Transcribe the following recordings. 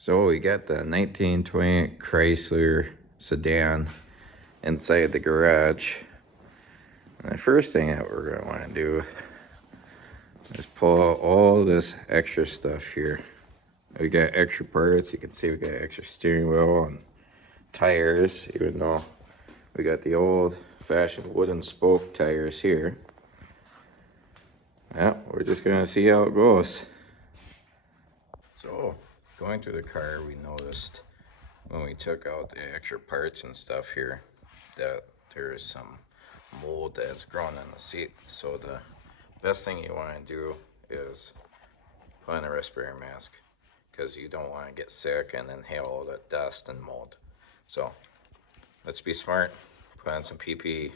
So we got the 1928 Chrysler Sedan inside the garage. And the first thing that we're going to want to do is pull out all this extra stuff here. We got extra parts. You can see we got extra steering wheel and tires, even though we got the old fashioned wooden spoke tires here. Yeah, we're just going to see how it goes. So, going through the car, we noticed when we took out the extra parts and stuff here that there's some mold that's grown in the seat. So the best thing you want to do is put on a respirator mask, because you don't want to get sick and inhale all that dust and mold. So let's be smart, put on some PPE.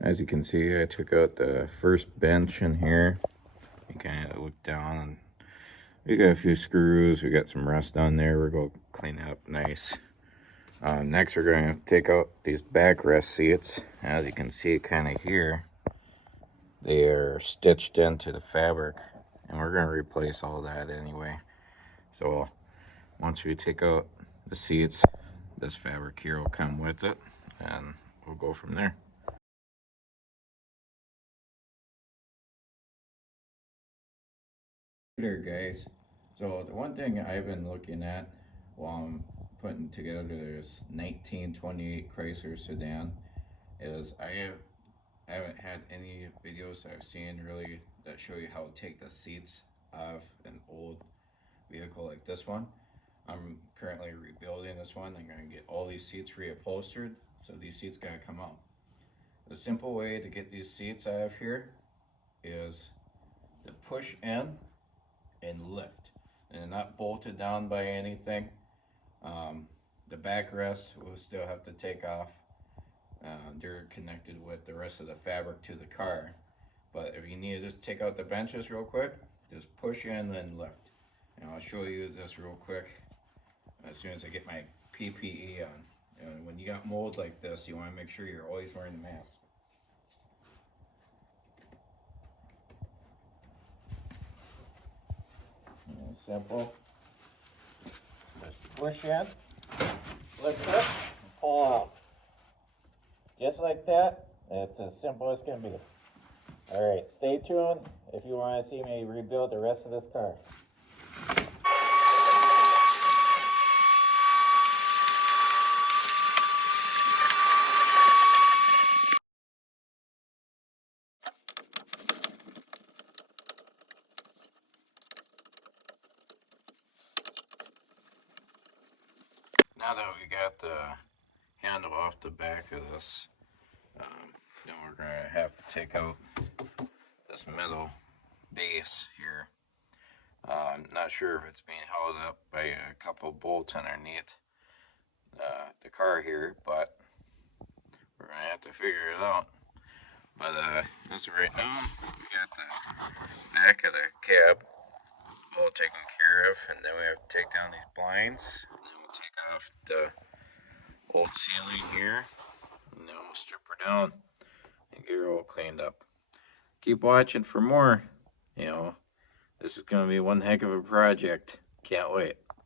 As you can see, I took out the first bench in here. You kind of look down and we got a few screws, we got some rust on there. We're going to clean it up nice. Next, we're going to take out these backrest seats. As you can see kind of here, they are stitched into the fabric, and we're going to replace all that anyway. So once we take out the seats, this fabric here will come with it, and we'll go from there. There, guys. So the one thing I've been looking at while I'm putting together this 1928 Chrysler Sedan is I haven't had any videos I've seen really that show you how to take the seats off an old vehicle like this one. I'm currently rebuilding this one. I'm going to get all these seats reupholstered, so these seats got to come out. The simple way to get these seats out of here is to push in and lift, and they're not bolted down by anything. The backrest will still have to take off. They're connected with the rest of the fabric to the car. But if you need to just take out the benches real quick, just push in and lift. And I'll show you this real quick as soon as I get my PPE on. And when you got mold like this, you want to make sure you're always wearing a mask. And simple. Just push in, lift up, and pull out. Just like that. It's as simple as can be. Alright, stay tuned if you want to see me rebuild the rest of this car. Now that we got the handle off the back of this, then we're going to have to take out this metal base here. I'm not sure if it's being held up by a couple bolts underneath the car here, but we're going to have to figure it out. But as of right now, we got the back of the cab all taken care of, and then we have to take down these blinds, and then we'll take off the old ceiling here, and then we'll strip her down and get her all cleaned up. Keep watching for more. You know, this is going to be one heck of a project. Can't wait.